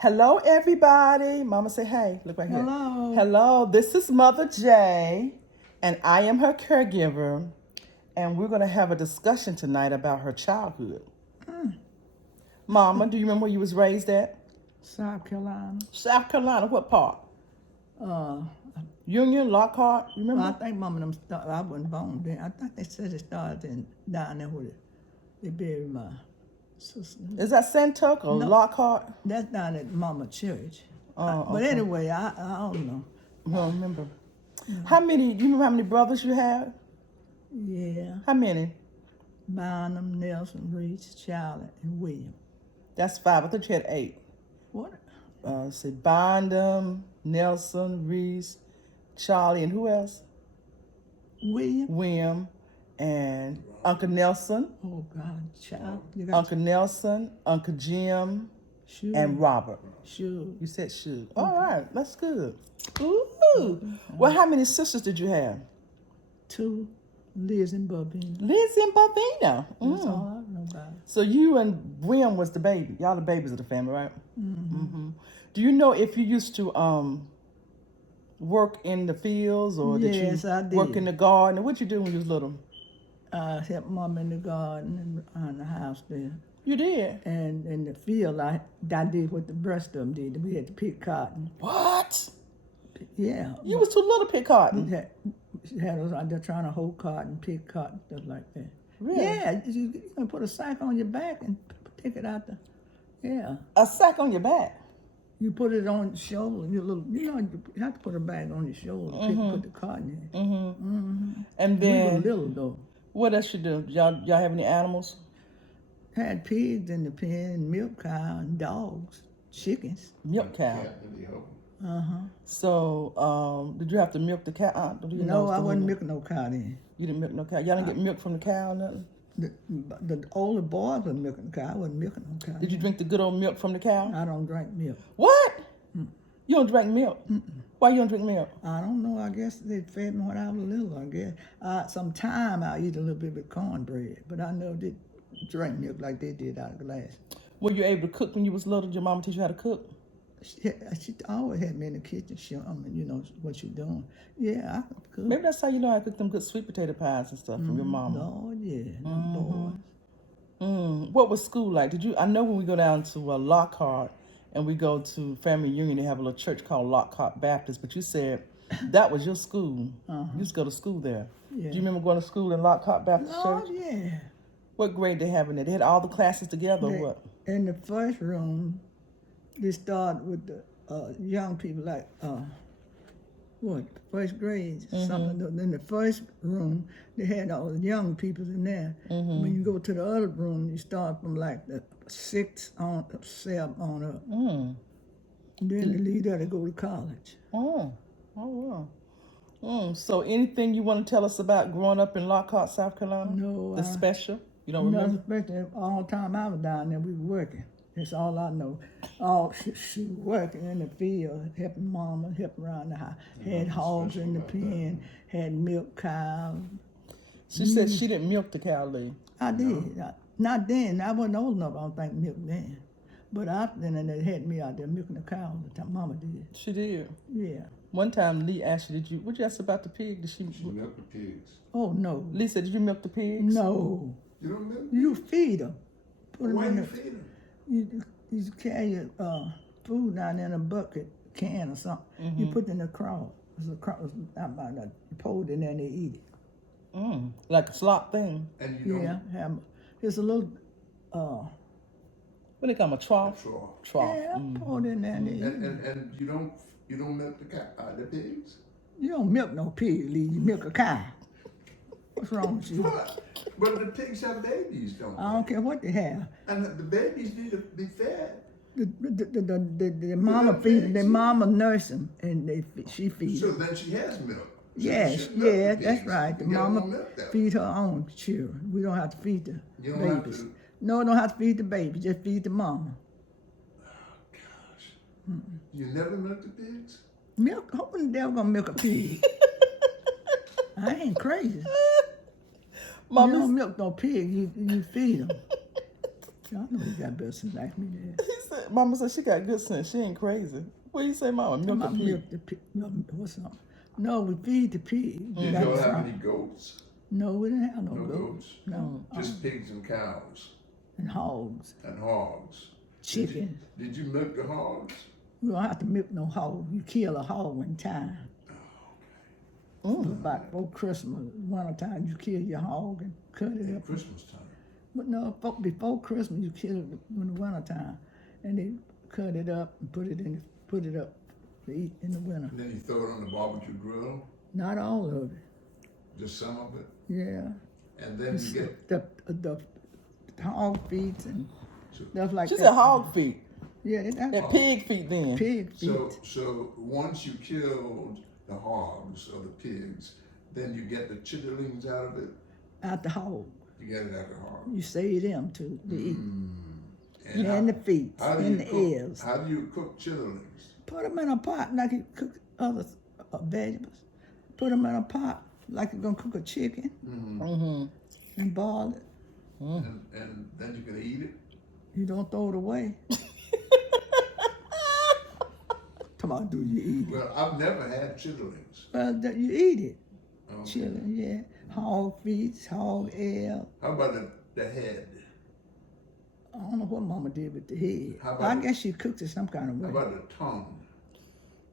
Hello, everybody. Mama say hey. Look right here. Hello. Hello. This is Mother J, and I am her caregiver. And we're going to have a discussion tonight about her childhood. Mama, do you remember where you was raised at? South Carolina. South Carolina. What part? Uh, Union, Lockhart. You remember? I think Mama them started. I wasn't born then. I think they said it started down there where they buried my sister. Is that Santuck or No. Lockhart? That's down at Mama Church. Oh, But okay. anyway, I don't know. I don't remember. How many? Do you remember how many brothers you had? Yeah, How many? Bynum, Nelson, Reese, Charlotte, and William. That's 5. I thought you had 8. What? Let's see, Bondum, Nelson, Reese, Charlie, and who else? William, and Uncle Nelson, Oh God, child. You got Uncle Nelson, Uncle Jim, Sure. and Robert. Sure. You said shoot. All right, that's good. Ooh. Well, how many sisters did you have? 2, Liz and Bubby. Lizzie and Bobina. That's all I know about. So you and William was the baby. Y'all the babies of the family, right? Mm-hmm. Do you know if you used to work in the fields or Yes, that I you did. work in the garden? What'd you do when you was little? Helped Mom in the garden and around the house there. You did. And in the field, I did what the rest of them did. We had to pick cotton. What? Yeah. You was too little to pick cotton. Had us out there trying to hold cotton, pick cotton, stuff like that. Really? Yeah, you can put a sack on your back and take it out there. Yeah. A sack on your back. You put it on your shoulder. You have to put a bag on your shoulder. Put the cotton in. And We were then little though. what else you do? Y'all have any animals? Had pigs in the pen, milk cow, and dogs, chickens. Milk cow. Uh-huh. So did you have to milk the cow? Do you know No, I the wasn't women? milking no cow then. You didn't milk no cow. Y'all didn't get milk from the cow or nothing? The older boys were milking the cow. I wasn't milking no cow. Did you drink the good old milk from the cow? I don't drink milk. What? You don't drink milk? Why you don't drink milk? I don't know. I guess they fed me when I was little, I guess. Sometime I eat a little bit with cornbread, but I never did drink milk like they did out of glass. Were you able to cook when you was little? Did your mama teach you how to cook? She always had me in the kitchen showing me, what you're doing. Yeah, I could cook. Maybe that's how you know how to cook them good sweet potato pies and stuff from your mama. Lord, yeah, them boys. What was school like? I know when we go down to Lockhart and we go to Family Union, they have a little church called Lockhart Baptist, but you said that was your school. You used to go to school there. Yeah. Do you remember going to school in Lockhart Baptist Lord, Church? yeah. What grade they have in there? They had all the classes together or what? In the first room, they started with the young people like first grade, something. In the first room, they had all the young people in there. When you go to the other room, you start from like the 6 on, 7 on up. And then they leave there to go to college. Oh wow. So anything you want to tell us about growing up in Lockhart, South Carolina? No, The special? You don't remember? especially all the time I was down there, we were working. That's all I know. She working in the field, helping mama, helping around the house. Had hogs in the pen, had milk cows. She said she didn't milk the cow, Lee. I did. Not then. I wasn't old enough, I don't think, milk then. But after then, they had me out there milking the cow all the time. Mama did. She did. Yeah. One time Lee asked you, what'd you ask about the pig? She milked the pigs. Oh, no. Lee said, did you milk the pigs? No. You don't milk? You feed them. Put them Why in you the... feed them? You carry your food down there in a bucket, can or something. You put it in a cross. It's a cross. You pour it in there and they eat it. Like a slop thing. And you don't It's a little, What do they call them, a trough? trough. yeah, pour it in there and they eat it. And you don't milk the pigs? You don't milk no pig, Lee. You milk a cow. What's wrong with you? What? But the pigs have babies, don't they? I don't care what they have. And the babies need to be fed. The mama feed them. The mama nurse them, and she feeds So them. then she has milk. So Yes, she milk the yes, that's pigs. right. The You get more mama milk that way. feed her own children. We don't have to feed the You don't have babies. to. No, don't have to feed the baby. Just feed the mama. Gosh. You never milk the pigs? Milk? Who in the devil gonna milk a pig? I ain't crazy. You Mama, don't milk no pig. You feed them. I know you got better sense like me there. He said, Mama said she got good sense. She ain't crazy. What you say, Mama? Milk a pig. Milk the pig. What's up? No, we feed the pig. Did Got y'all have some. any goats? No, we didn't have no No goats. goats? No. Just pigs and cows And hogs. and hogs. Chicken. Did you milk the hogs? We don't have to milk no hog. You kill a hog one time. About before Christmas, one time you kill your hog and cut it up. Christmas time. But no, before Christmas you kill it in the winter time, and they cut it up and put it up to eat in the winter. And then you throw it on the barbecue grill, Not all of it. just some of it. Yeah. And then you get, The hog feet and stuff like She that. said hog feet. Yeah, that's That pig feet then. pig feet. so once you killed the hogs or the pigs, then you get the chitterlings out of it. Out the hog. You get it out the hog. You save them to eat. And And the feet how do and you the cook? ears. How do you cook chitterlings? Put them in a pot like you cook other vegetables. Put them in a pot like you're gonna cook a chicken and boil it. And then you can eat it. You don't throw it away. Come on, do you eat it? Well, I've never had chitterlings. Well, you eat it. Okay. Chili, yeah. Hog feet, hog ear. How about the head? I don't know what Mama did with the head. How about I the- guess she cooked it some kind of How way. about the tongue?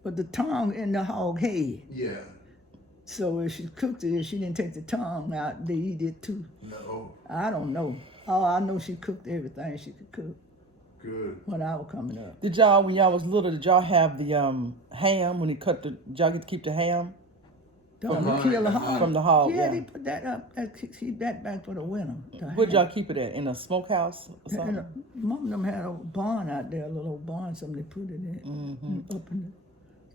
But the tongue in the hog head. Yeah. So if she cooked it, if she didn't take the tongue out, they eat it too. No. I don't know. Oh, I know she cooked everything she could cook Good. when I was coming up. Did y'all, when y'all was little, did y'all have the ham when he cut the? Did y'all get to keep the ham Don't From kill the the- hog. from the hog? Yeah, they put that up. Keep that back for the winter. Where'd y'all keep it at? In a smokehouse or something? Mom and them had a barn out there, a little old barn, something they put it in, and up in the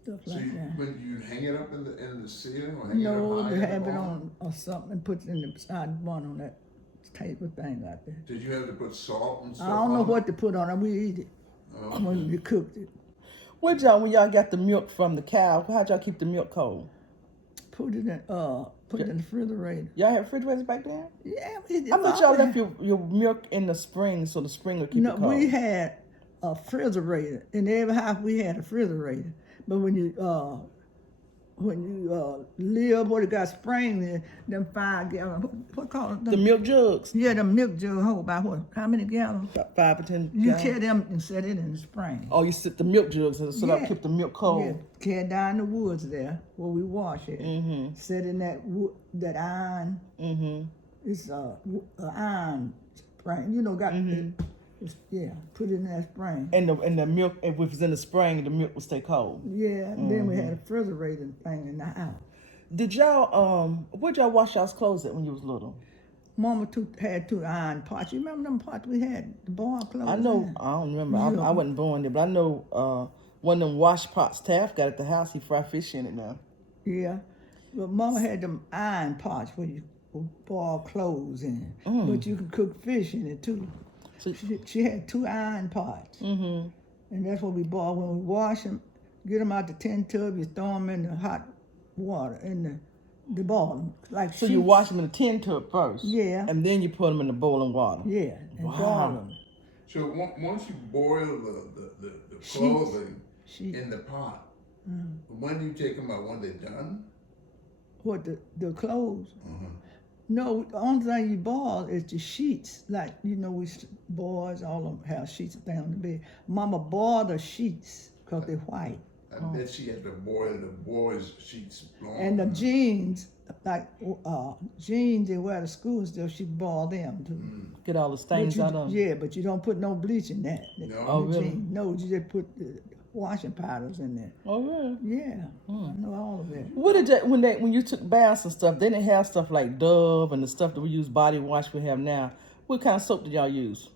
stuff So like you, that. when you hang it up in the ceiling or hang it No, up high they in the have it barn? on or something and put it in the side barn on that type of thing out there. Did you have to put salt and stuff I don't know on what to put on it. We eat it Oh. when we cooked it. Where'd y'all, when y'all got the milk from the cow, how'd y'all keep the milk cold? Put it in put it in the refrigerator. Y'all had refrigerators back then? Yeah, I thought y'all left your milk in the spring so the spring would keep No, it cold. we had a refrigerator. In every house we had a refrigerator. But when you live where it got springs in, them 5 gallon, what call it? The milk jugs, Yeah, the milk jug hold about what? How many gallons? about 5 or 10 You gallons. carry them and set it in the spring. Oh, you sit the milk jugs so that Yeah. keep the milk cold. Yeah, carry down the woods there where we wash it. Mm-hmm. Set in that that iron. Mm-hmm. It's a iron spring. You know, got yeah. Put it in that spring. And the milk, if it was in the spring, the milk would stay cold. Yeah. And then we had a refrigerator thing in the house. Did y'all where'd y'all wash y'all's clothes at when you was little? Mama had 2 iron pots. You remember them pots we had to boil clothes? I know, in? I don't remember. Yeah. I wasn't born there, but I know one of them wash pots Taft got at the house. He fry fish in it now. Yeah. But Mama had them iron pots where you boil clothes in. But you could cook fish in it too. So- She had 2 iron pots. Mm-hmm. And that's what we boil. When we wash them, get them out the tin tub, you throw them in the hot water, in the boil. Like So you wash them in a tin tub first. Yeah. And then you put them in the boiling water. Yeah, and Wow. boil them. So once you boil the clothing Sheets. in the pot, when do you take them out? When they're done? What, the clothes? Uh-huh. No, the only thing you boil is the sheets. Like, you know, boys, all of them have sheets down on the bed. Mama boiled the sheets because they're white. I bet she had to boil the boys' sheets long. And the jeans, like jeans they wear to school and stuff, she boiled them too. Get all the stains out of them. Yeah, but you don't put no bleach in that. No? Oh, really? Jeans. No, you just put the washing powders in there. Oh, really? Yeah, I know all of that. What did that, when you took baths and stuff, they didn't have stuff like Dove and the stuff that we use body wash we have now. What kind of soap did y'all use?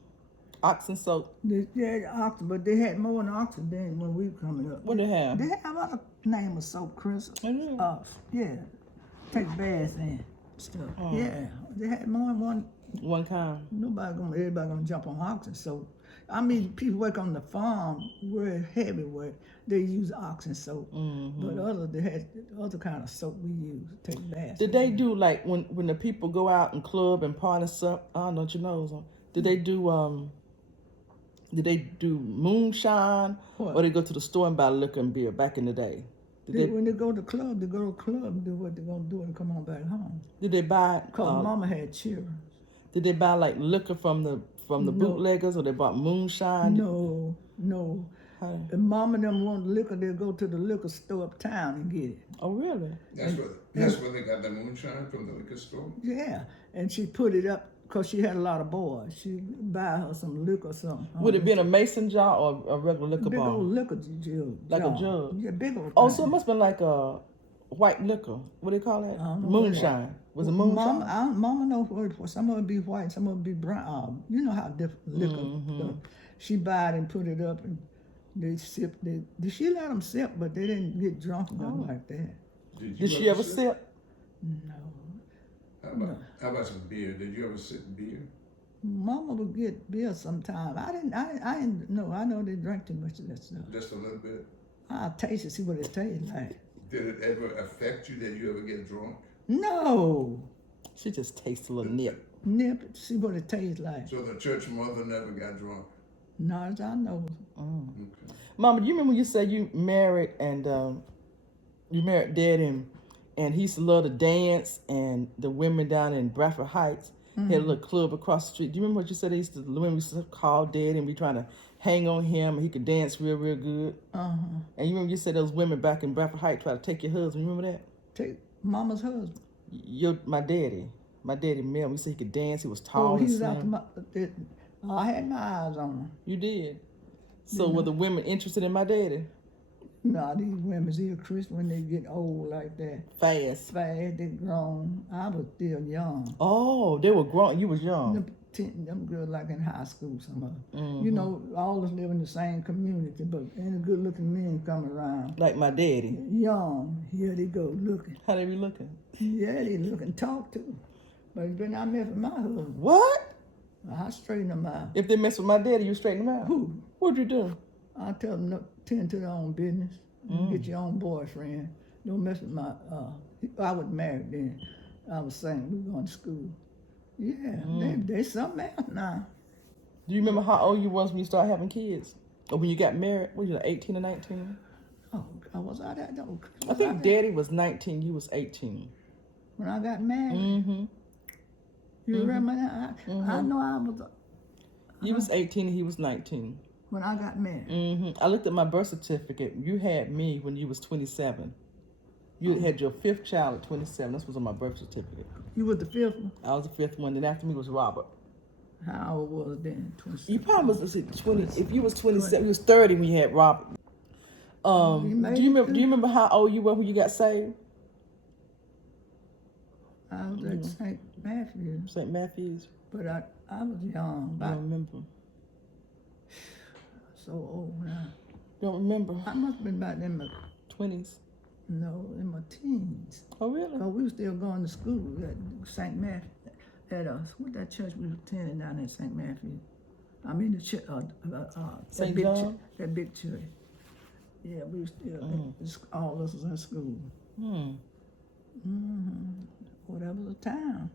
Oxen soap? Yeah, Oxford, but they had more than Oxford than when we were coming up. What they have? They have other name of soap, Chris. I do. Yeah, take baths in stuff. Yeah, they had more than one. One kind. Everybody gonna jump on oxen soap. I mean, people work on the farm, where heavy work, they use oxen soap. But they had other kind of soap we use to take baths. Did they do like when the people go out and club and party stuff? I don't know what you know. Did they do Did they do moonshine, What? or they go to the store and buy liquor and beer back in the day? When they go to the club, they go to the club and do what they're going to do and come on back home. Did they buy? Because Mama had children. Did they buy like liquor from the bootleggers, or they bought moonshine? No. How- If Mama and them want liquor, they'll go to the liquor store uptown and get it. Oh, really? That's where they got the moonshine from, the liquor store. Yeah, and she put it up because she had a lot of boys. She buy her some liquor or something. Would it be in a mason jar or a regular liquor Big bottle? old liquor jug. Like a jug? Yeah, big old Oh, thing. so it must have been like a white liquor. What do they call that? don't know Moonshine. Was it moonshine? Mama knows what it was. Some of it be white, some of it be brown. You know how different liquor. So she buy it and put it up, and they sip. She let them sip, but they didn't get drunk or nothing like that. Did she ever sip? No. How about some beer? Did you ever sip beer? Mama would get beer sometime. I didn't know. I know they drank too much of that stuff. Just a little bit. I taste it, see what it tastes like. Did it ever affect you that you ever get drunk? No. She just tastes a little nip. Nip it, see what it tastes like. So the church mother never got drunk? Not as I know. Okay. Mama, do you remember you said you married and you married Dad and he used to love to dance, and the women down in Bradford Heights had a little club across the street. Do you remember what you said? The women used to call Dad and be trying to hang on him, and he could dance real good. And you remember you said those women back in Bradford Heights tried to take your husband. You remember that? Take Mama's husband. My daddy Mel. We said he could dance. He was tall. Oh, he and was out slim. I had my eyes on him. You did. So were the women interested in my daddy? No, these women here, Christian, when they get old like that, Fast. they grown. I was still young. Oh, they were grown. You was young. Them girls like in high school, some of them. You know, all of us live in the same community, but ain't a good looking men come around. Like my daddy. Young, here they go looking. How they be looking? Yeah, they looking, talk to. But it's been I met with my husband. What? I straighten them out. If they mess with my daddy, you straighten them out? Who? What'd you do? I tell them, no, tend to their own business. Get your own boyfriend. Don't mess with my, I was married then. I was saying, we going to school. Yeah, they something else now. Do you remember how old you was when you started having kids? Or when you got married? What, you like 18 or 19? Oh, was I that old? I think Daddy was 19, you was 18. When I got married? Mm-hmm. You remember that? I know I was, You was 18 and he was 19. when I got married. Mm-hmm. I looked at my birth certificate. You had me when you was 27. You had your fifth child at 27. That's what's on my birth certificate. You was the fifth one? I was the fifth one. Then after me was Robert. How old was it then? 27. You probably was, let's see, 20. If you was 27, you was 30 when you had Robert. Do you remember how old you were when you got saved? I was at St. Matthew's, St. Matthew's. but I was young. I don't remember. So old now. Don't remember. I must have been about in my 20s. in my teens. Oh, really? Cause we were still going to school at St. Matthew, at what that church we were attending down at St. Matthew. I mean the church, St. John? that big church. Yeah, we were still all of us was in school. Well, that was a time.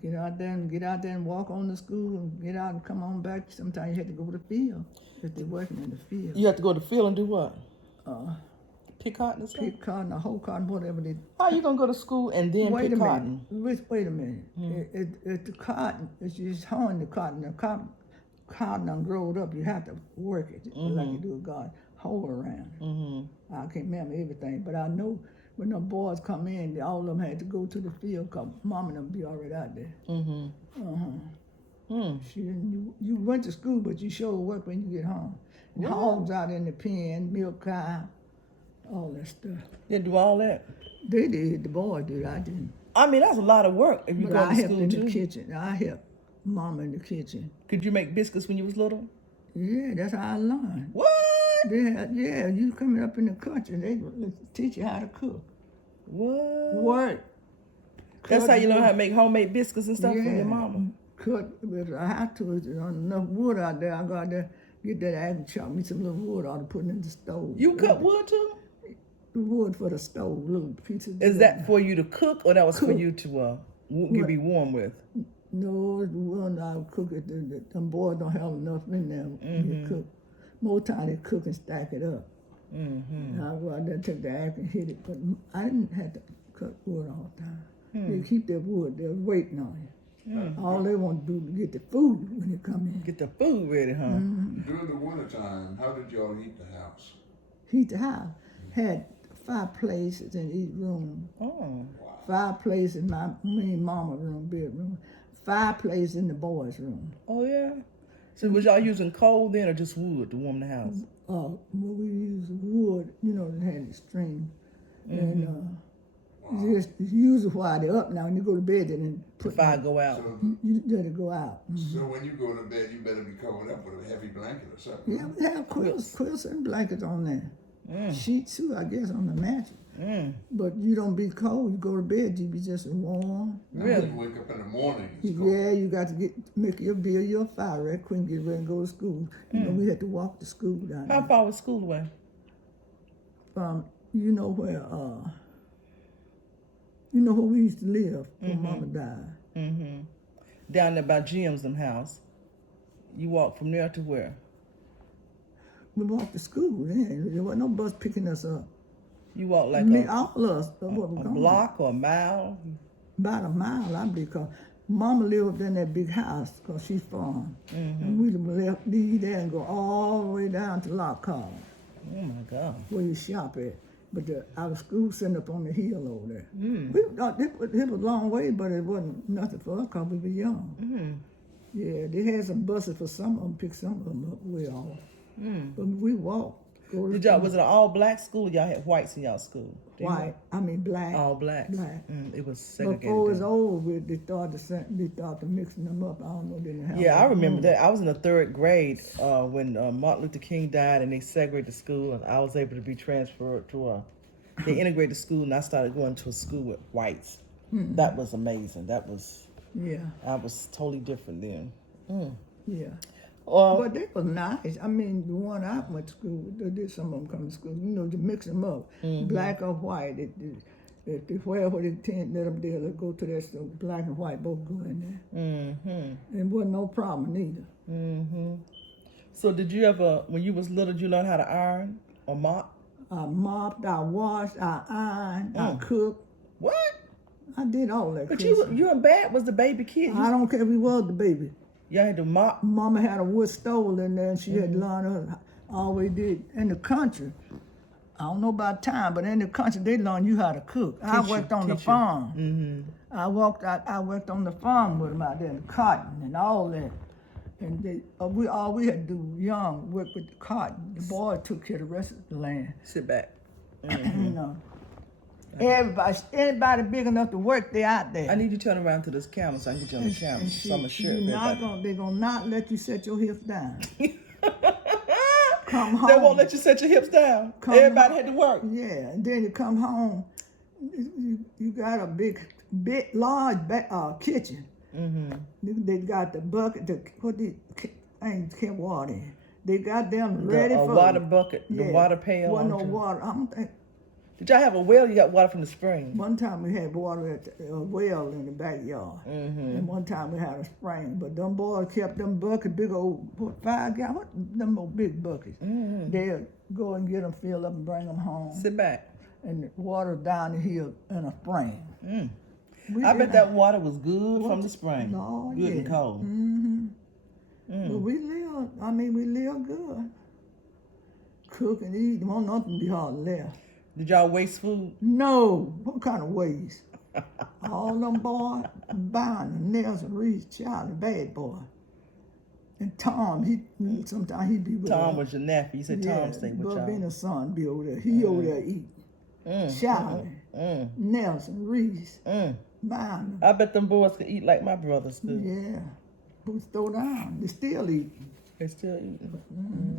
Get out there and walk on to school and get out and come on back. Sometimes you had to go to the field if they're working in the field. You have to go to the field and do what? Pick cotton and stuff? Pick cotton, a whole cotton, whatever they. How you gonna go to school and then Wait pick a cotton? minute. Wait a minute. If the cotton, if you just hoeing the cotton done growed up, you have to work it like you do a garden, hoe around. I can't remember everything, but I know when the boys come in, all of them had to go to the field because mom and them be already out there. She didn't, you went to school, but you sure work when you get home. And hogs out in the pen, milk cow, all that stuff. They do all that? They did, the boy did, I didn't. I mean, that's a lot of work if you But go I to helped school in too. the kitchen. I helped mama in the kitchen. Could you make biscuits when you was little? Yeah, that's how I learned. What? Yeah, you coming up in the country, they teach you how to cook. What? Work. That's how you learn cut how to make homemade biscuits and stuff from your mama. Cut, but I had to, there's enough wood out there. I got to get that axe and chop me some little wood out to put in the stove. You cut wood too? The wood for the stove, little pieces. Is that for you to cook or that was for Cook. you to you be warm with? No, the one I cook it. Them boys don't have enough in there. You cook. Most time they cook and stack it up. And I go out there, take the axe and hit it. But I didn't have to cut wood all the time. They keep that wood. They're waiting on you. All they want to do is get the food when you come in. Get the food ready, huh? During the wintertime, how did y'all heat the house? Heat the house. Had fireplaces in each room. Oh. Fireplace in me and mama room, bedroom. Fireplace in the boys' room. Oh, yeah? So was y'all using coal then or just wood to warm the house? Well, we used wood, you know, that had the string. And just use it while they're up now. When you go to bed, then The fire go out. So, you let it go out. so when you go to bed, you better be covered up with a heavy blanket or something. Yeah, we have quilts and blankets on there. Sheets too, I guess, on the mattress. But you don't be cold. You go to bed, you be just warm. Now, when you wake up in the morning, it's cold. Yeah, you got to make your build your fire right quick and get ready and go to school. You know, we had to walk to school down How there. far was school away? You know where we used to live when Mama died. Down there by Jim's them house. You walked from there to where? We walked to school then. There wasn't no bus picking us up. You walked like All of us. a block or a mile? About a mile, I believe, because Mama lived in that big house because she farmed. And we leave there and go all the way down to Lockhart, Oh, my God. where you shop at. But our school sitting up on the hill over there. It was a long way, but it wasn't nothing for us because we were young. Yeah, they had some buses for some of them, pick some of them up way off. But we walked. Was it an all black school or y'all had whites in y'all school? Black. All black. Black. It was segregated. Before it was then. over, they started mixing them up. I don't know, didn't have. Yeah, I remember that. I was in the 3rd grade when Martin Luther King died and they segregated the school, and I was able to be transferred to they integrated the school, and I started going to a school with whites. That was amazing. That was, I was totally different then. Yeah. Well, But they was nice. I mean, the one I went to school with, they did some of them come to school, you know, to mix them up, black or white. Wherever they tend, let them there, they go to that, so black and white both go in there. And wasn't no problem either. so did you ever, when you was little, did you learn how to iron or mop? I mopped, I washed, I ironed, I cooked. What? I did all that. But Chris. you and Bad was the baby kid. I don't care if we was the baby. Y'all had to mop. Mama had a wood stove in there, and she had learned her. Always did in the country. I don't know about time, but in the country they learn you how to cook. I worked on the farm. I worked on the farm with them out there, and cotton and all that. And we had to do young work with the cotton. The boy took care of the rest of the land. Sit back. You know, anybody big enough to work, they out there. I need you to turn around to this camera so I can get you on the camera. So I'm sure They're gonna not let you set your hips down. Come home. They won't let you set your hips down. Everybody had to work. Yeah, and then you come home, you got a big large kitchen. They got the bucket, I ain't kept water in. They got them ready for water bucket, the water pail. Wasn't no water. I don't think. Did y'all have a well? You got water from the spring? One time we had water at a well in the backyard, and one time we had a spring. But them boys kept them buckets, big old 5 gallon, them old big buckets. They'll go and get them filled up and bring them home. Sit back. And the water down the hill in a spring. I bet that water was good from the spring. Lord, good and cold. But we live good. Cook and eat. Won't nothing be hard left. Did y'all waste food? No. What kind of waste? All them boys buying the Nelson Reese, Charlie, bad boy. And Tom, sometimes he be with Tom was your nephew. You said Tom stayed with y'all. Being a son be over there. He over there eating. Charlie, Nelson, Reese, buying them. I bet them boys could eat like my brothers do. Yeah. Boots throw down. They still eating. They still eating.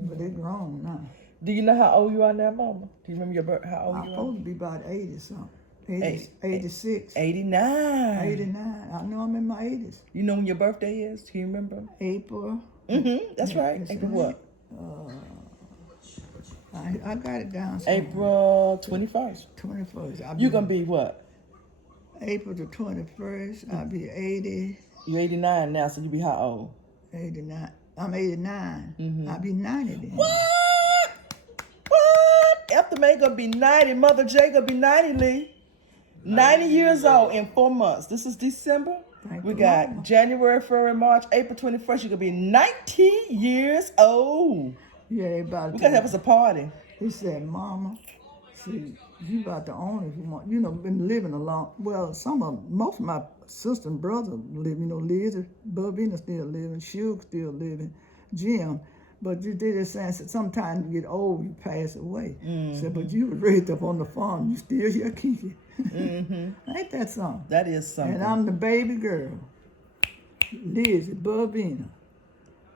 But they grown now. Do you know how old you are now, Mama? Do you remember how old I'm you are? supposed to be about 80 something. 86. 89. 89. I know I'm in my 80s. You know when your birthday is? Do you remember? April. That's right. April what? I got it down somewhere. April 21st. 21st. You're going to be what? April the 21st, I'll be 80. You're 89 now, so you be how old? 89. I'm 89. I'll be 90 then. What? What? After May gonna be 90, Mother J gonna be 90, Lee. 90 years old in 4 months. This is December. Thank We the got Lord. January, February, March, April 21st. You're gonna be 90 years old. Yeah, they about We to gotta have us a party. He said, Mama, see, you about the only one. You know, been living a long. Well, most of my sister and brother live. You know, Liz, Bubina still living, Suge still living, Jim. But they just saying, sometimes you get old, you pass away. Said, but you was raised up on the farm, you still here, Kiki. Ain't that something? That is something. And I'm the baby girl. Lizzie, Bubina,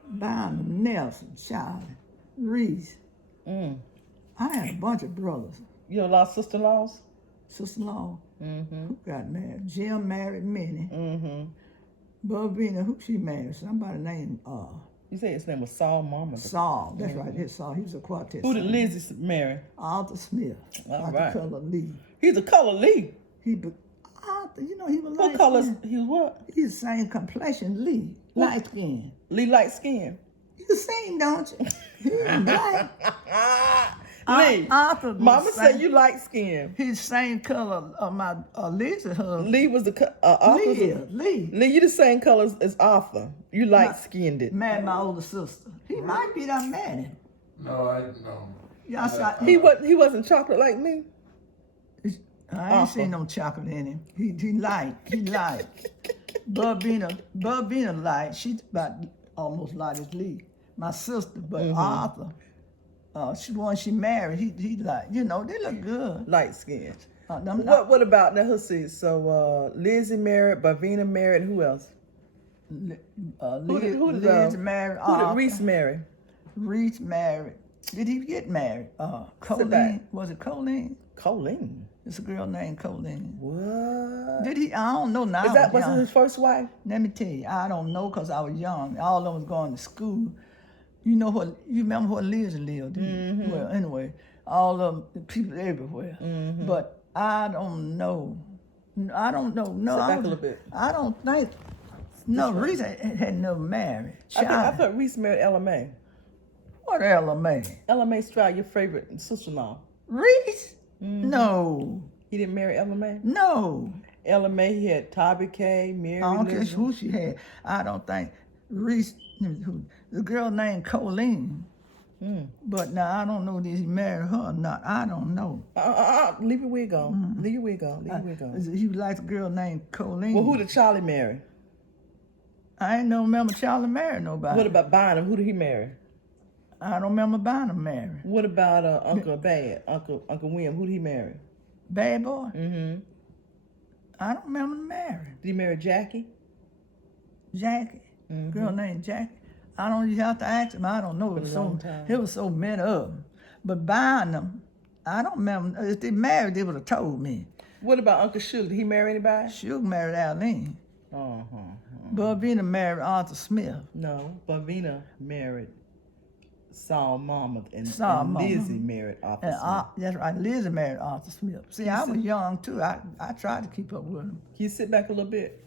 Bynum, Nelson, Charlie, Reese. I had a bunch of brothers. You know, a lot of sister-in-laws? Sister-in-law, who got married? Jim married Minnie. Mm-hmm. Bubina, who she married? Somebody named You say his name was Saul Mama. Saul. That's right, it's Saul. He was a quartet. Who did singer. Lizzie marry? Arthur Smith. All Arthur right. Color Lee. He's a color Lee. Arthur, you know, he was What light colors? skin. He was what? He's the same complexion, Lee. Light skin. Lee light skin. You seen, don't you? He ain't black. Lee. Arthur was Mama same- said you light skin. He's the same color of my Lizzie's husband. Lee was the Arthur's. Lee. Lee, you the same colors as Arthur. You light skinned it. Married my older sister. He might be that man. No, I no. Yeah, I saw, He wasn't chocolate like me. I ain't seen no chocolate in him. He light. Bubina light. She's about almost light as Lee. My sister, but Arthur, she married. He light. You know, they look good. Light skinned. Them What about now? Let's see. So Lizzie married, Bavina married. Who else? Liz Who did married. Who did Arthur. Reese marry? Reese married. Did he get married? Colleen. back. Was it Colleen? Colleen. It's a girl named Colleen. What? Did he? I don't know now. Is that was young. his first wife? Let me tell you, I don't know because I was young. All of them was going to school. You know what? You remember what Liz lived? Didn't you? Well, anyway, all of them, people everywhere. But I don't know. I don't know. No, Sit I back a don't- little bit. I don't think. No, Reese had never married. I thought Reese married Ella Mae. What Ella Mae? Ella Mae Stroud, your favorite sister-in-law. Reese? No, He didn't marry Ella Mae. no. Ella Mae, he had Toby K, Mary. I don't care Elizabeth. who she had. I don't think Reese. The girl named Colleen. But now I don't know if he married her or not. I don't know. Leave your wig on. Leave your wig on. Leave your wig on. He liked a girl named Colleen. Well, who did Charlie marry? I ain't no remember Charlie married nobody. What about Bynum? Who did he marry? I don't remember Bynum married. What about Uncle Bad? Uncle William? Who did he marry? Bad boy? Mm-hmm. I don't remember him married. Did he marry Jackie? Jackie. Girl named Jackie. I don't. You have to ask him. I don't know. It was long time. so many of them. But Bynum, I don't remember. If they married, they would have told me. What about Uncle Sugar? Did he marry anybody? Suge married Arlene. Uh-huh. Bubina married Arthur Smith. No, Bavina married Saul Mama and, Saul and Mama. Lizzie married Arthur And Smith. that's right. Lizzie married Arthur Smith. See, I was young too. I tried to keep up with him. Can you sit back a little bit?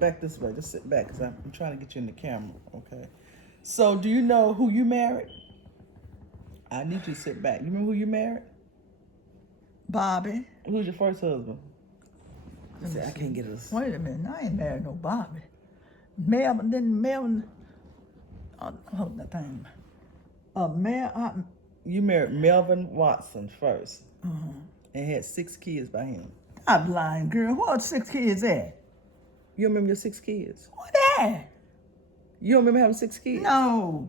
Back this way. Just sit back because I'm trying to get you in the camera. Okay. So, do you know who you married? I need you to sit back. You remember who you married? Bobby. Who's your first husband? See, I can't get this. Wait a minute. I ain't married no Bobby. Melvin. Hold that thing. You married Melvin Watson first and had 6 kids by him. I'm lying, girl. What 6 kids at? You remember your 6 kids? What that? You don't remember having 6 kids? No.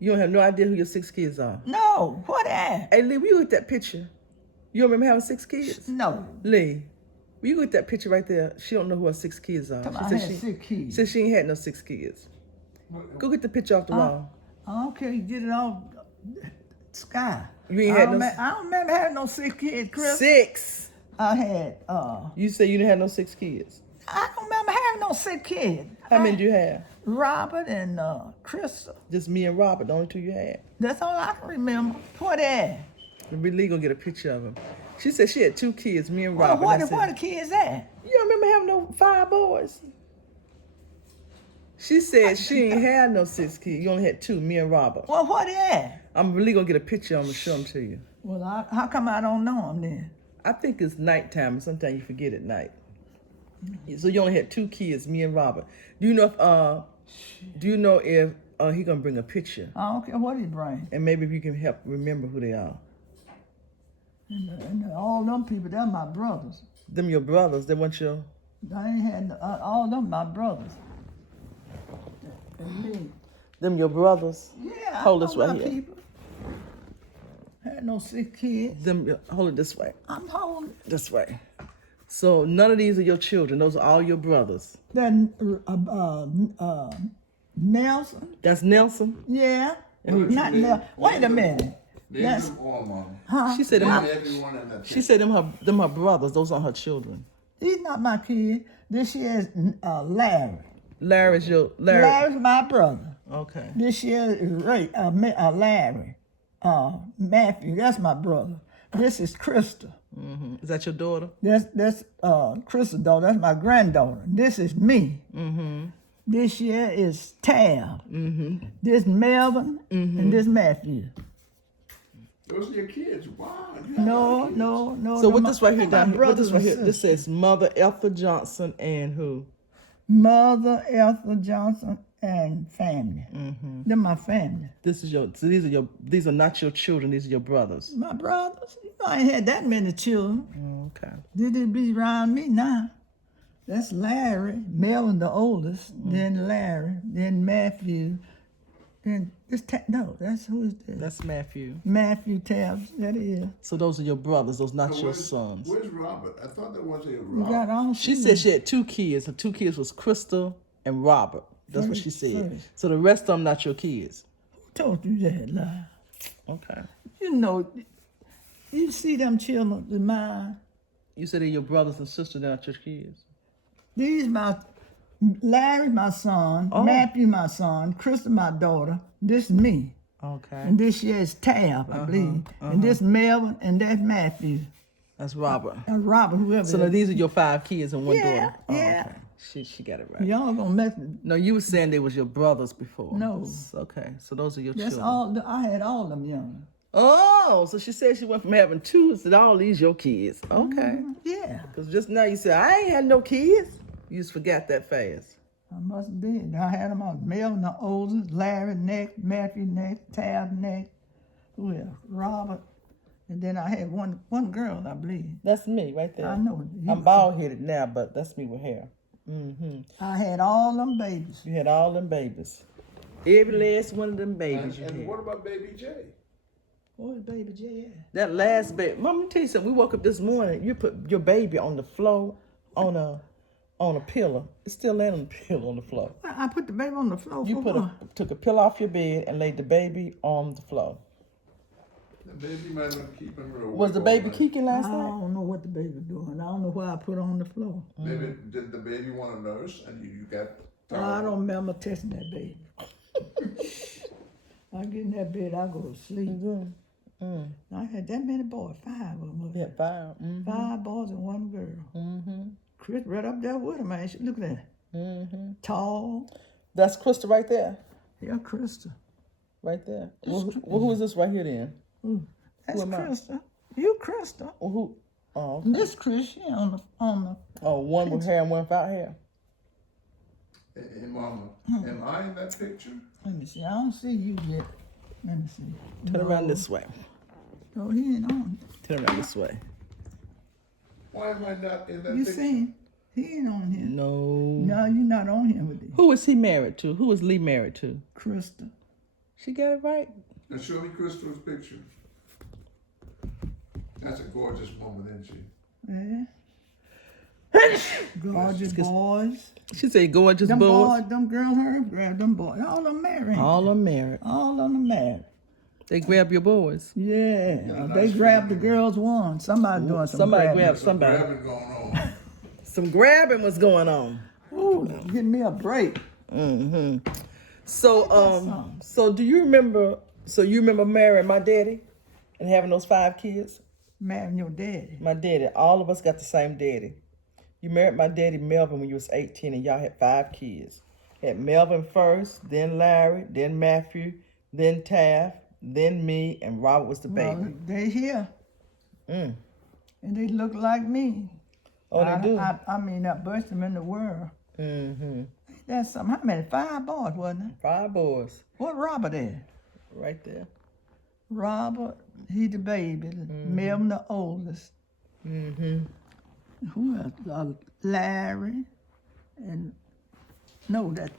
You don't have no idea who your 6 kids are. No. What that? Hey, Lee, will you look at that picture? You don't remember having 6 kids? No. Lee, will you look at that picture right there? She don't know who her 6 kids are. I had 6 kids. Said she ain't had no 6 kids. Go get the picture off the wall. I don't care. You get it off the sky. You ain't had no I don't remember having no 6 kids, Chris. 6. I had, You say you didn't have no 6 kids. I don't remember having no 6 kids. How many do you have? Robert and Krista. Just me and Robert, the only 2 you had. That's all I can remember. What that? Lee gonna get a picture of him. She said she had 2 kids, me and Well, Robert. what That's the it. kids at? You don't remember having no 5 boys? She said she ain't had no 6 kids. You only had 2, me and Robert. Well, what is that? I'm really gonna get a picture. I'm gonna show them to you. Well, how come I don't know them then? I think it's nighttime, and sometimes you forget at night. So you only had 2 kids, me and Robert. Do you know if he gonna bring a picture? I don't care what he bring. And maybe if you can help remember who they are. And all them people, they're my brothers. Them your brothers. They want your. I ain't had all them my brothers. And me. Them your brothers. Yeah, Hold I this know right my here. people. Had no 6 kids. Hold it this way. I'm holding. This way. So none of these are your children. Those are all your brothers. Then Nelson. That's Nelson. Yeah. What Not you Nelson. Wait a minute. Name That's them all, Mama. huh? She said them. Name everyone in that She said them her brothers. Those aren't her children. He's not my kid. This year is Larry. Larry's your Larry. Larry's my brother. Okay. This year is Larry. Matthew, that's my brother. This is Krista. Is that your daughter? That's Krista's daughter. That's my granddaughter. This is me. This year is Tab. This Melvin and this Matthew. Those are your kids. Wow. No. So what this right here my down here? What this brothers right and here? This sisters. says Mother Ethel Johnson and who? Mother Ethel Johnson and family. They're my family. This is your. So these are not your children. These are your brothers. My brothers. You know, I ain't had that many children. Okay. Did it be around me now? That's Larry, Melvin the oldest, then Larry, then Matthew, then that's who is this? That's Matthew. Matthew Tabbs, that is. So those are your brothers. Those not your Where's- sons. Where's Robert? I thought there was a We got Robert. all She said she had 2 kids. Her 2 kids was Crystal and Robert. That's what she said. So the rest of them not your kids. Who told you that lie? Okay. You know, you see them children, the mine. You said they're your brothers and sisters. They're not your kids. These Larry, my son, Matthew, my son, Krista, my daughter. This me. Okay. And this year is Tab, I believe. And this Melvin, and that's Matthew. That's Robert. And Robert, whoever. So now these are your 5 kids and one Yeah, daughter. Oh, yeah. Okay. She got it right. Y'all gonna mess with. No, you were saying they was your brothers before. No. Okay, so those are your That's children. all. I had all them young. Oh, so she said she went from having 2 to all these your kids. Okay. Yeah, Because just now you said, I ain't had no kids. You just forgot that fast. I must have did. I had them all. Melvin the oldest, Larry next, Matthew next, Tab next. Who else? Robert. And then I had one girl, I believe. That's me right there. I know. I'm bald headed now, but that's me with hair. I had all them babies. You had all them babies. Every last one of them babies And you had. what about Baby J? Where's baby J at? That last baby. Mom, let me tell you something. We woke up this morning. You put your baby on the floor on a pillow. It's still laying on the pillow on the floor. I put the baby on the floor. You for took a pillow off your bed and laid the baby on the floor. The baby might have been keeping her awake. Was the all baby night. kicking I last night? don't know what the baby doing. I don't know why I put on the floor. Maybe did the baby want a nurse and you got tired? I don't remember touching that baby. I get in that bed, I go to sleep. I had that many boys, 5 of them. Yeah, 5. 5 boys and 1 girl. Chris right up there with her, man. She, look at that. Tall. That's Krista right there. Yeah, Krista. Right there. Well, who is this right here then? That's Who am I? Krista. You Krista. Well, who? Oh, okay. This Chris, she on the. Oh, one with hair and one without hair. Hey, Mama, am I in that picture? Let me see. I don't see you yet. Let me see. Turn around this way. No, he ain't on. Turn around this way. Why am I not in that You picture? see him? He ain't on here. No. No, you're not on here with this. Who is he married to? Who is Lee married to? Krista. She got it right. Now show me Crystal's picture. That's a gorgeous woman, isn't she? Yeah. Gorgeous boys. She said gorgeous Them boys. boys, them girls, her grab them boys. All of them married. All are married. All of them married. They grab your boys. Yeah. nice They grabbed the family. girls one. Somebody doing some Somebody grabbing. grabbed somebody. Grabbing going on. Some grabbing was going on. Ooh, give me a break. So do you remember? So you remember marrying my daddy and having those 5 kids? Marrying your daddy. My daddy. All of us got the same daddy. You married my daddy Melvin when you was 18, and y'all had 5 kids. Had Melvin first, then Larry, then Matthew, then Taft, then me, and Robert was the baby. Well, they here. Mm. And they look like me. Oh, they do? I mean, I burst them in the world. Mm-hmm. That's something. How many? 5 boys, wasn't it? 5 boys. What Robert is? Right there. Robert, he the baby. Melvin the oldest. Mm-hmm. Who else? Larry and no, that's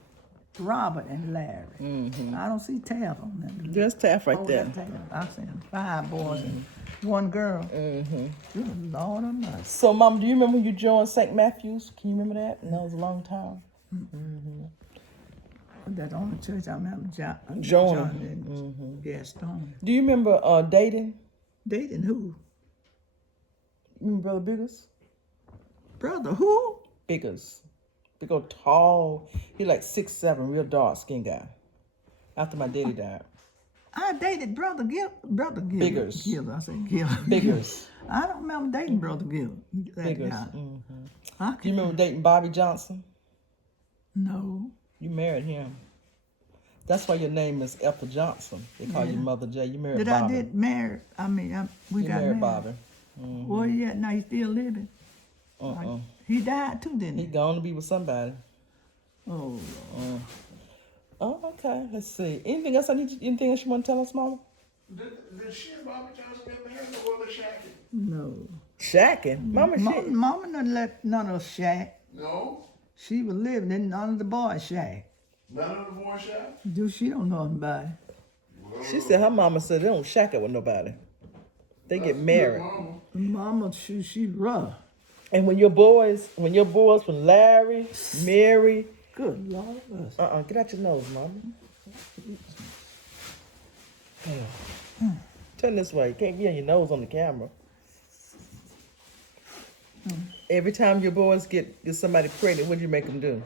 Robert and Larry. Mm-hmm. I don't see Taft on that. There's Taft right there. That's Taft. I see 5 boys and 1 girl. Mm-hmm. Good Lord Almighty. So, Mom, do you remember when you joined St. Matthew's? Can you remember that? And that was a long time. Mm-hmm. That's the only church I remember. Joining. Gaston. Do you remember dating? Dating who? You remember Brother Biggers? Brother who? Biggers. Big old tall. He like 6'7", real dark skin guy. After my daddy died. I dated Brother Gill. Biggers. Gill, I said Gill. Biggers. I don't remember dating Brother Gill. Biggers. Guy. Mm-hmm. Do you remember dating Bobby Johnson? No. You married him. That's why your name is Ethel Johnson. They call you Mother J. You married Bobby. I did marry. I mean, we got married. Bobby. Mm-hmm. Well, yeah, now he's still living. Like, he died too, didn't he? He gone to be with somebody. Oh, Lord. Oh, okay. Let's see. Anything else anything else you want to tell us, Mama? Did she and Bobby Johnson get married or were they shacking? No. Shacking? Mama, shit. Mama didn't let none of us shack. No? She was living in none of the boys shack. None of the boys shack? She don't know about it. She said her mama said they don't shack it with nobody. They get married. Mama, she rough. And when your boys, when Larry, Mary, Good Lord. get out your nose, Mama. Turn this way. You can't be on your nose on the camera. Every time your boys get somebody pregnant, what'd you make them do?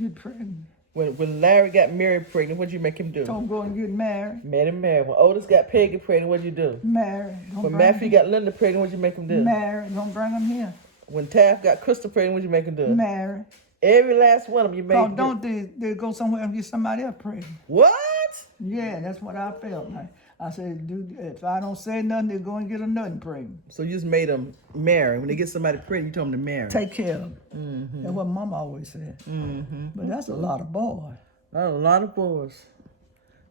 You pregnant. When Larry got Mary pregnant, what'd you make him do? Don't go and get married. Made him marry. When Otis got Peggy pregnant, what'd you do? Married. When Matthew got Linda pregnant, what'd you make him do? Married. Don't bring them here. When Taft got Crystal pregnant, what'd you make him do? Married. Every last one of them you made. Cause don't they go somewhere and get somebody else pregnant? What? Yeah, that's what I felt like. I said, dude, if I don't say nothing, they're going to get a nothing pregnant. So you just made them marry. When they get somebody pregnant, you told them to marry. Take care of them. That's what Mama always said. But that's a lot of boys. That's a lot of boys.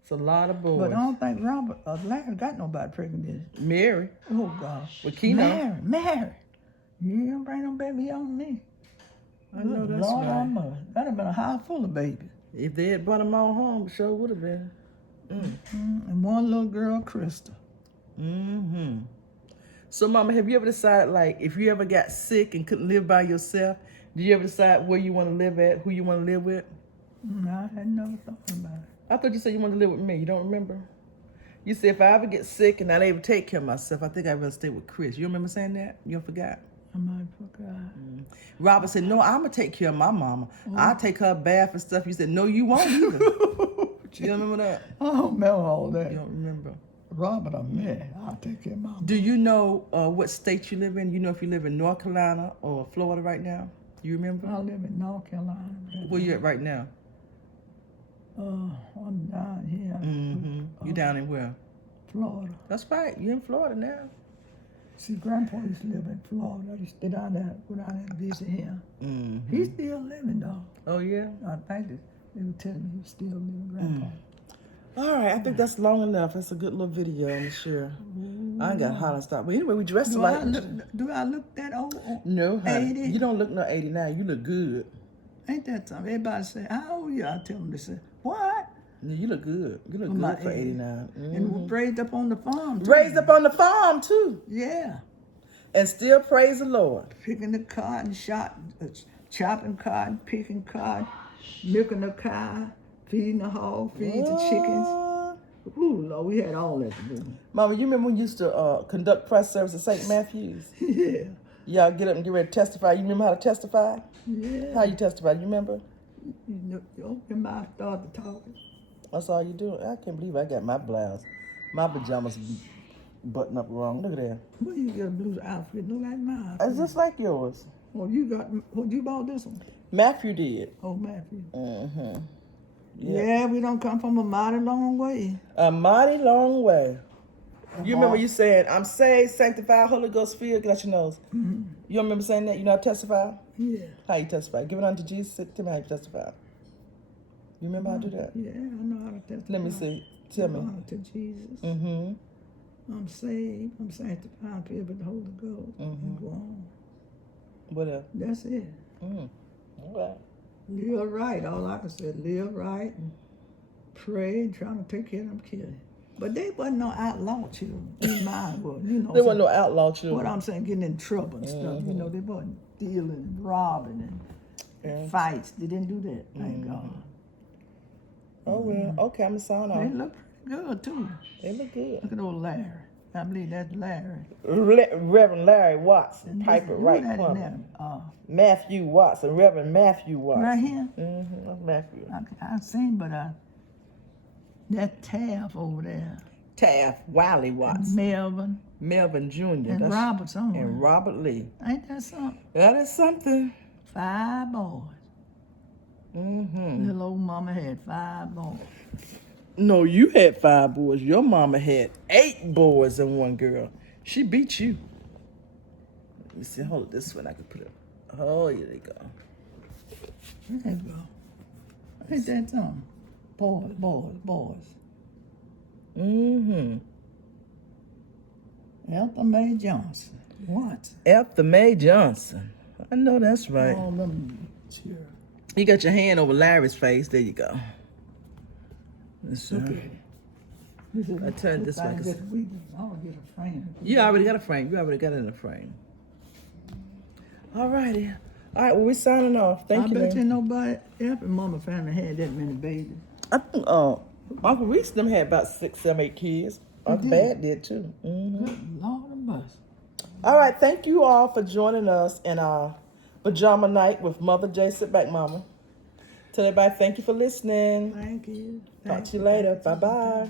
It's a lot of boys. But I don't think Robert or Larry got nobody pregnant, did he? Mary. Oh, gosh. With Keno. Mary. You don't bring no baby on me. I know that's Lord right. Almighty. That'd have been a house full of babies. If they had brought them all home, sure would have been. And one little girl, Krista. So, Mama, have you ever decided, like, if you ever got sick and couldn't live by yourself, did you ever decide where you want to live at, who you want to live with? I had never thought about it. I thought you said you wanted to live with me. You don't remember? You said if I ever get sick and not able to take care of myself, I think I'd rather stay with Chris. You remember saying that? You forgot? I might forgot. Robert said, no, I'm going to take care of my mama. I'll take her a bath and stuff. You said, no, you won't either. You don't remember that? I don't remember all that. You don't remember. Robert, I'm mad. I'll take care of my mom. Do you know what state you live in? You know if you live in North Carolina or Florida right now? You remember? I live in North Carolina. Where you at right now? I'm down here. You down in where? Florida. That's right. You're in Florida now. See, Grandpa used to live in Florida. I used to stay down there, go down there and visit him. He's still living, though. Oh, yeah? I think they were telling me he was still living, Grandpa. All right, I think that's long enough. That's a good little video, I'm sure. I ain't got hot and stop. But anyway, we dressed like... Do I look that old? No, honey. 80? You don't look no 89. You look good. Ain't that something? Everybody say, how old are you? I tell them, they say, what? Yeah, you look good. You look My good for age. 89. And we raised up on the farm, too. Raised up on the farm, too. Yeah. And still praise the Lord. Picking the cotton, chopping cotton, picking cotton, milking the cow, feeding the hog, feeding the chickens. Ooh, Lord, we had all that to do. Mama, you remember when you used to conduct press service at St. Matthew's? Yeah. Y'all get up and get ready to testify. You remember how to testify? Yeah. How you testify? You remember? You open your mouth, start talking. That's all you do. I can't believe I got my blouse. My pajamas button up wrong. Look at that. Well, you get a blue outfit, look like mine. It's just like yours. Well, you bought this one? Matthew did. Oh, Matthew. Mm-hmm. Yeah, we don't come from a mighty long way. A mighty long way. You remember you saying, I'm saved, sanctified, Holy Ghost filled, get out your nose. Mm-hmm. You remember saying that? You know how to testify? Yeah. How you testify? Give it unto Jesus. Tell me how you testify. You remember how to do that? Yeah, I know how to testify. Let me see. Tell me. Honor to Jesus. Mm-hmm. I'm saved. I'm sanctified. I'm filled with the Holy Ghost. And go on. What else? That's it. Mm. Okay. Live right. All I can say, live right. Pray, trying to take care of them kids. But they wasn't no outlaw children. Mine was, you know. There wasn't no outlaw children. What I'm saying, getting in trouble and stuff. You know, they wasn't stealing and robbing and fights. They didn't do that. Thank God. Oh, well. Okay, I'm going to sign They off. look pretty good, too. They look good. Look at old Larry. I believe that's Larry. Reverend Larry Watson, Piper, Who right? that in Plumber. there? Matthew Watson, Reverend Matthew Watson. Right here? Mm-hmm. That's Matthew. I've seen, but that Taft over there. Taft, Wiley Watson. Melvin Jr. And Robert somewhere. And Robert Lee. Ain't that something? That is something. 5 boys. Mm-hmm. Little old mama had 5 boys. No, you had 5 boys. Your mama had 8 boys and 1 girl. She beat you. Let me see. Hold it this one. I can put it. Oh, here they go. There you go. Ain't that something? Boys. Mm-hmm. Ethel Mae Johnson. What? Ethel Mae Johnson. I know that's right. All them here. You got your hand over Larry's face. There you go. Okay. I turned this way. I'll get a frame. You already got a frame. You already got it in a frame. All righty. All right, well, we're signing off. Thank you. I bet man. you nobody, every mama family had that many babies. I think Uncle Reese them had about 6, 7, 8 kids. Uncle Bad did too. Mm-hmm. Good Lord of mercy. All right, thank you all for joining us in our pajama night with Mother J. Sit back, Mama. Tell everybody thank you for listening. Thank you. Talk to you later. Bye-bye.